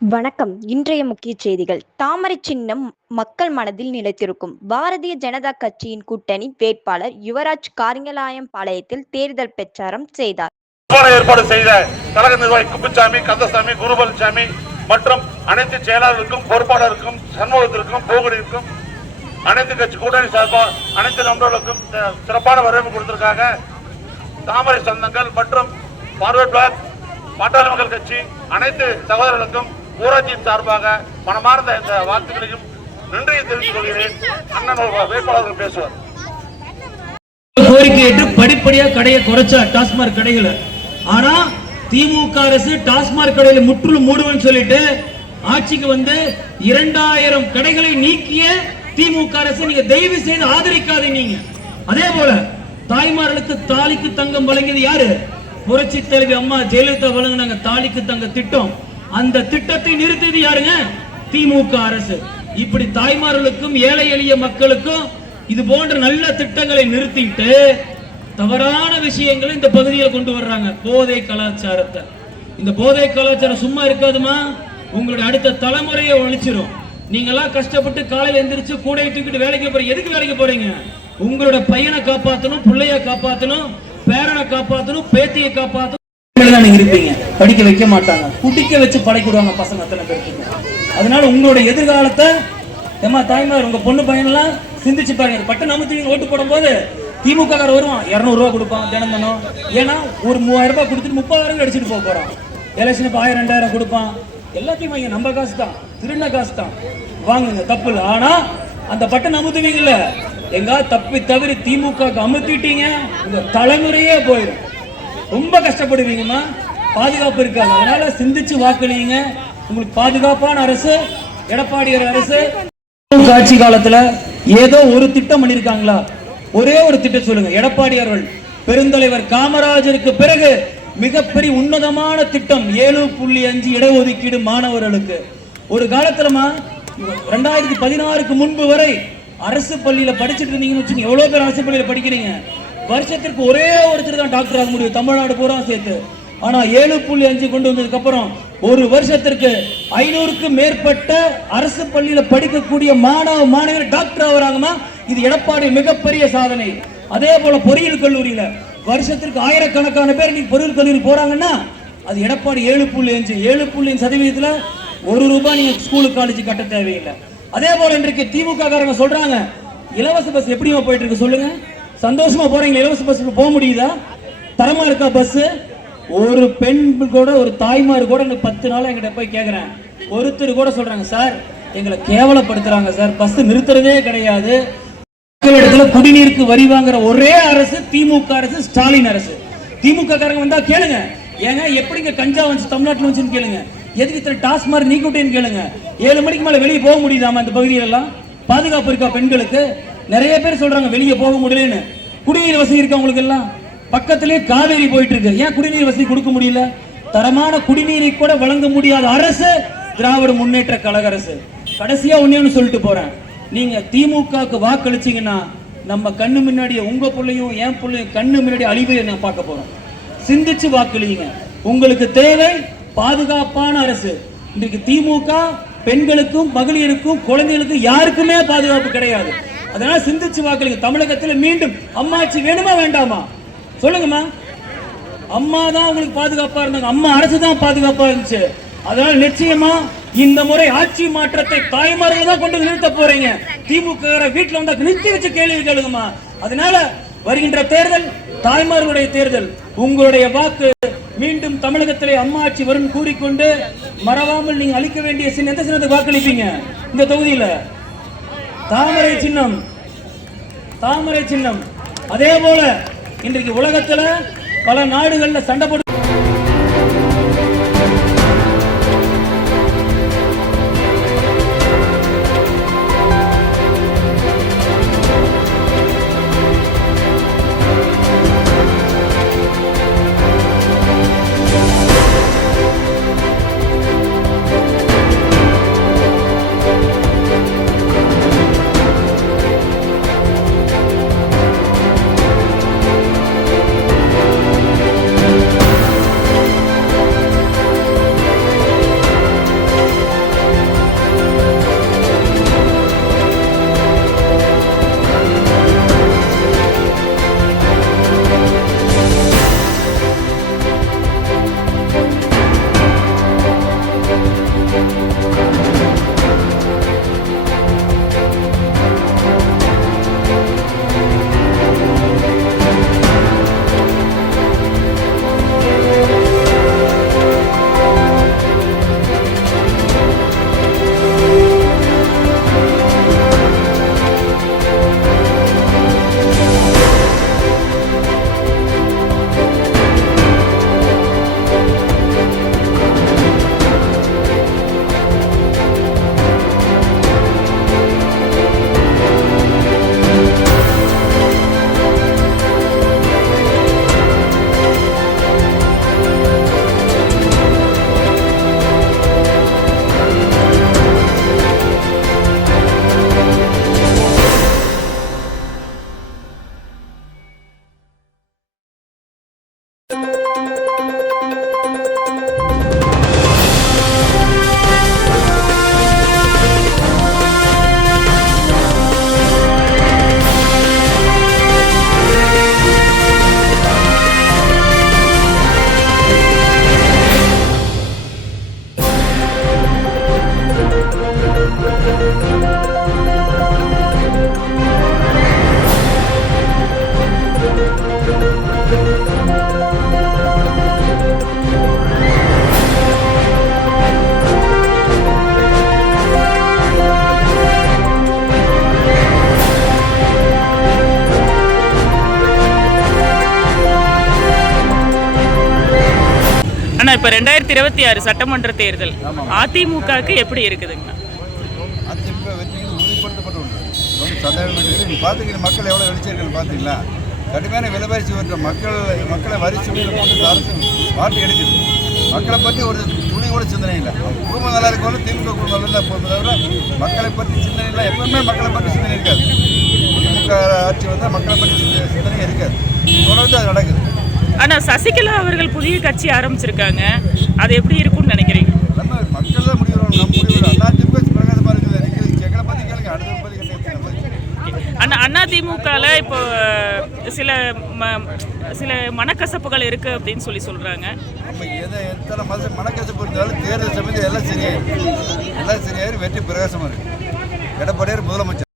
வணக்கம். இன்றைய முக்கிய செய்திகள். தாமரை சின்னம் மக்கள் மனதில் நிலைத்திருக்கும். பாரதிய ஜனதா கட்சியின் கூட்டணி வேட்பாளர் யுவராஜ் காரிங்கலாயம்பாளையத்தில் தேர்தல் பிரச்சாரம் செய்தார். ஏற்பாடு செய்த கழக நிர்வாகி குப்புசாமி, கந்தசாமி, குருபலசாமி மற்றும் அனைத்து செயலாளர்களுக்கும், பொறுப்பாளருக்கும், சண்முகத்திற்கும், போகடிக்கும், அனைத்து கட்சி கூட்டணி சார்பாக அனைத்து நண்பர்களுக்கும் சிறப்பான வரவேற்பு கொடுத்திருக்காங்க. தாமரை சொந்தங்கள் மற்றும் பார்வர்ட் பிளாக் பாட்டாளி மக்கள் கட்சி அனைத்து சகோதரர்களுக்கும் ஊராட்சியின் சார்பாக மனமார்ந்த இந்த வாழ்த்துக்களையும் நன்றியை தெரிவித்துக் கொள்கிறேன். அண்ணன் வேட்பாளர்கள் பேசுவார். கோரிக்கை ஏற்று படிப்படியா கடையை குறைச்சா டாஸ்மாக் கடைகளை. ஆனா திமுக அரசு டாஸ்மாக் கடைகளை முற்றிலும் மூடுவேன்னு சொல்லிட்டு ஆட்சிக்கு வந்து 2000 கடைகளை நீக்கிய திமுக அரசு நீங்க தயவு செய்து ஆதரிக்காதீங்க. அதே போல தாய்மார்களுக்கு தாலிக்கு தங்கம் வழங்கியது யாரு? புரட்சி தலைவி அம்மா ஜெயலலிதா வழங்கினாங்க தாலிக்கு தங்க திட்டம். அந்த திட்டத்தை நிறுத்தியது யாருங்க? திமுக அரசு. இப்படி தாய்மார்களுக்கும் ஏழை எளிய மக்களுக்கும் இது போன்ற நல்ல திட்டங்களை நிறுத்திட்டு தவறான விஷயங்களை இந்த பகுதியில் கொண்டு வர்றாங்க. போதை கலாச்சாரத்தை. இந்த போதை கலாச்சாரம் சும்மா இருக்காதுமா, உங்களுடைய அடுத்த தலைமுறையை ஒழிச்சிரும். நீங்க எல்லாம் கஷ்டப்பட்டு காலையில் எந்திரிச்சு கூடையை தூக்கிட்டு வேலைக்கு போறீங்க. எதுக்கு வேலைக்கு போறீங்க? உங்களோட பையனை காப்பாற்றணும், பிள்ளைய காப்பாற்றணும், பேரனை காப்பாற்றணும், பேத்தியை காப்பாற்றணும். இருப்பீங்க, படிக்க வைக்க மாட்டாங்க, குடிக்க வச்சு படைக்கிடுவாங்க பசங்க அத்தனை பேருக்கு. அதனால உங்களுடைய எதிர்காலத்தை தாய்மார் உங்க பொண்ணு பையனெல்லாம் சிந்திச்சு பாருங்க. பட்டம் நமக்கு ஓட்டு போடும் போது திமுக வருவான், 200 ரூபாய் கொடுப்பான் தினம் தினம். ஏன்னா ஒரு 3000 ரூபாய் கொடுத்துட்டு 30,000 அடிச்சுட்டு போக போறான். எலெக்ஷனுக்கு 1000 2000 கொடுப்பான். எல்லாத்தையும் வாங்க, நம்ம காசு தான், திருண்ண காசு தான், வாங்குங்க, தப்பு இல்லை. ஆனா அந்த பட்டம் அமுத்துவீங்கல்ல, எங்க தப்பி தவறி திமுக அமுத்திட்டீங்க, உங்க தலைமுறையே போயிடும். ரொம்ப கஷ்டப்படுவீங்கம்மா, பாதுகாப்பு இருக்காது. அதனால சிந்திச்சு வாக்களிங்க. உங்களுக்கு பாதுகாப்பான அரசு எடப்பாடியார் அரசு. ஆட்சி காலத்துல ஏதோ ஒரு திட்டம் பண்ணிருக்காங்களா? ஒரே ஒரு திட்டம் சொல்லுங்க. எடப்பாடியார்கள் பெருந்தலைவர் காமராஜருக்கு பிறகு மிகப்பெரிய உன்னதமான திட்டம் 7.5 இடஒதுக்கீடு மாணவர்களுக்கு. ஒரு காலத்துலமா 2016க்கு முன்பு வரை அரசு பள்ளியில படிச்சுட்டு இருந்தீங்கன்னு வச்சுங்க. எவ்வளவு பேர் அரசு பள்ளியில படிக்கிறீங்க? வருஷத்திற்கு ஒரே ஒருத்தர் தான் டாக்டர் ஆக முடியும், தமிழ்நாடு பூரா சேர்த்து. ஆனா 7.5 கொண்டு வந்ததுக்கு அப்புறம் ஒரு வருஷத்திற்கு 500க்கும் மேற்பட்ட அரசு பள்ளியில படிக்கக்கூடிய மாணவ மாணவியர் டாக்டர் ஆகிறாங்கம்மா. இது எடப்பாடி மிகப்பெரிய சாதனை. அதே போல பொறியியல் கல்லூரியில வருஷத்திற்கு ஆயிரக்கணக்கான பேர் இன்னைக்கு பொறியியல் கல்லூரி போறாங்கன்னா அது எடப்பாடி 7.5% 1 ரூபாய் நீங்க ஸ்கூலு காலேஜ் கட்ட தேவையில்லை. அதே போல இன்றைக்கு திமுக காரங்க சொல்றாங்க இலவச பஸ் எப்படிமா போயிட்டு இருக்கு சொல்லுங்க. சந்தோஷமா போறீங்க, இலவச பஸ் போக முடியுதா? தரமா இருக்கா பஸ்? ஒரு பெண் கூட, ஒரு தாய்மார் கூட 10 நாள் எங்கிட்ட போய் கேட்கிறேன். ஒருத்தர் கூட சொல்றாங்க சார் எங்களை கேவலப்படுத்துறாங்க சார், பஸ் நிறுத்துறதே கிடையாது. இடத்துல குடிநீருக்கு வரி வாங்குற ஒரே அரசு திமுக அரசு, ஸ்டாலின் அரசு. திமுக காரங்க வந்தா கேளுங்க, ஏங்க எப்படிங்க கஞ்சா வந்து தமிழ்நாட்டில் வந்துச்சுன்னு கேளுங்க. எதுக்கு இத்தனை டாஸ்மாக் நீக்கிட்டேன்னு கேளுங்க. 7 மணிக்கு மேல வெளியே போக முடியுதாமா இந்த பகுதியிலெல்லாம்? பாதுகாப்பு இருக்கா பெண்களுக்கு? நிறைய பேர் சொல்றாங்க வெளியே போக முடியலன்னு. குடிநீர் வசதி இருக்கா உங்களுக்கு எல்லாம்? பக்கத்திலேயே காவேரி போயிட்டு இருக்கு, ஏன் குடிநீர் வசதி கொடுக்க முடியல? தரமான குடிநீரை கூட வழங்க முடியாத அரசு திராவிட முன்னேற்ற கழக அரசு. கடைசியா ஒண்ணு சொல்லிட்டு போறேன், நீங்க திமுகவுக்கு வாக்களிச்சீங்கன்னா நம்ம கண்ணு முன்னாடி உங்க பிள்ளையும் என் பிள்ளையும் கண்ணு முன்னாடி அழிவை நான் பார்க்க போறோம். சிந்திச்சு வாக்களிங்க. உங்களுக்கு தேவை பாதுகாப்பான அரசு. இன்றைக்கு திமுக பெண்களுக்கும் மகளிருக்கும் குழந்தைகளுக்கும் யாருக்குமே பாதுகாப்பு கிடையாது. அதனால சிந்திச்சு வாக்களிங்க. தமிழகத்தில் மீண்டும் அம்மாச்சி வேணுமா வேண்டாமா சொல்லுங்கம்மா. அம்மா தான் உங்களுக்கு பாதுகாப்பா இருந்தாங்க, அம்மா அரசு தான் பாதுகாப்பா இருந்துச்சு. அதனால நிச்சயமா இந்த முறை ஆட்சி மாற்றத்தை தாய்மார்கள் தான் கொண்டு நிறுத்த போறீங்க. திமுக வீட்டுல வந்தா நிறுத்தி வச்சு கேள்வி கேளுங்கம்மா. அதனால வருகின்ற தேர்தல் தாய்மார்களுடைய தேர்தல். உங்களுடைய வாக்கு மீண்டும் தமிழகத்திலே அம்மா ஆட்சி வரும் கூறிக்கொண்டு மறவாமல் நீங்க அளிக்க வேண்டிய சின்ன எந்த சின்னத்துக்கு வாக்களிப்பீங்க? இந்த தொகுதியில தாமரை சின்னம், தாமரை சின்னம். அதே போல இன்றைக்கு உலகத்துல பல நாடுகள்ல சண்டை போட்டு இப்போ 2026 சட்டமன்ற தேர்தல் அதிமுகவுக்கு எப்படி இருக்குதுங்க? அதிமுக வெற்றிகள் உறுதிப்படுத்தப்பட்ட ஒன்று. நீங்கள் பார்த்துக்கிற மக்கள் எவ்வளோ வெளிச்சிருக்குன்னு பார்த்தீங்களா? கடுமையான விலைவாசி வந்த மக்களை வரி சுமையில் போட்டு இந்த அரசு மாற்றி எடுக்குது. மக்களை பற்றி ஒரு துளி கூட சிந்தனை இல்லை. குடும்பம் நல்லா இருக்கணும், திமுக குடும்பம் நல்லா போகுது தவிர மக்களை பற்றி சிந்தனை இல்லை. எப்பவுமே மக்களை பற்றி சிந்தனை இருக்காது. திமுக ஆட்சி வந்தால் மக்களை பற்றி சிந்தனையே இருக்காது. தொடர்ந்து அது நடக்குது. ஆனால் சசிகலா அவர்கள் புதிய கட்சி ஆரம்பிச்சிருக்காங்க, அது எப்படி இருக்கும்னு நினைக்கிறீங்க? நம்ம மக்கள் தான் முடிவு, நம்ம முடிவு. அதிமுக பிரகாசமாக இருக்குது. எங்களை பற்றி கேளுங்க, அடுத்த பற்றி கேட்டு அதிமுகவில் இப்போ சில மனக்கசப்புகள் இருக்கு அப்படின்னு சொல்றாங்க. நம்ம எத்தனை மனக்கசப்பு இருந்தாலும் தேர்தல் சமயத்தில் எல்லாம் சரியாயிரும். வெற்றி பிரகாசமாக இருக்கு. எடப்பாடியார் முதலமைச்சர்.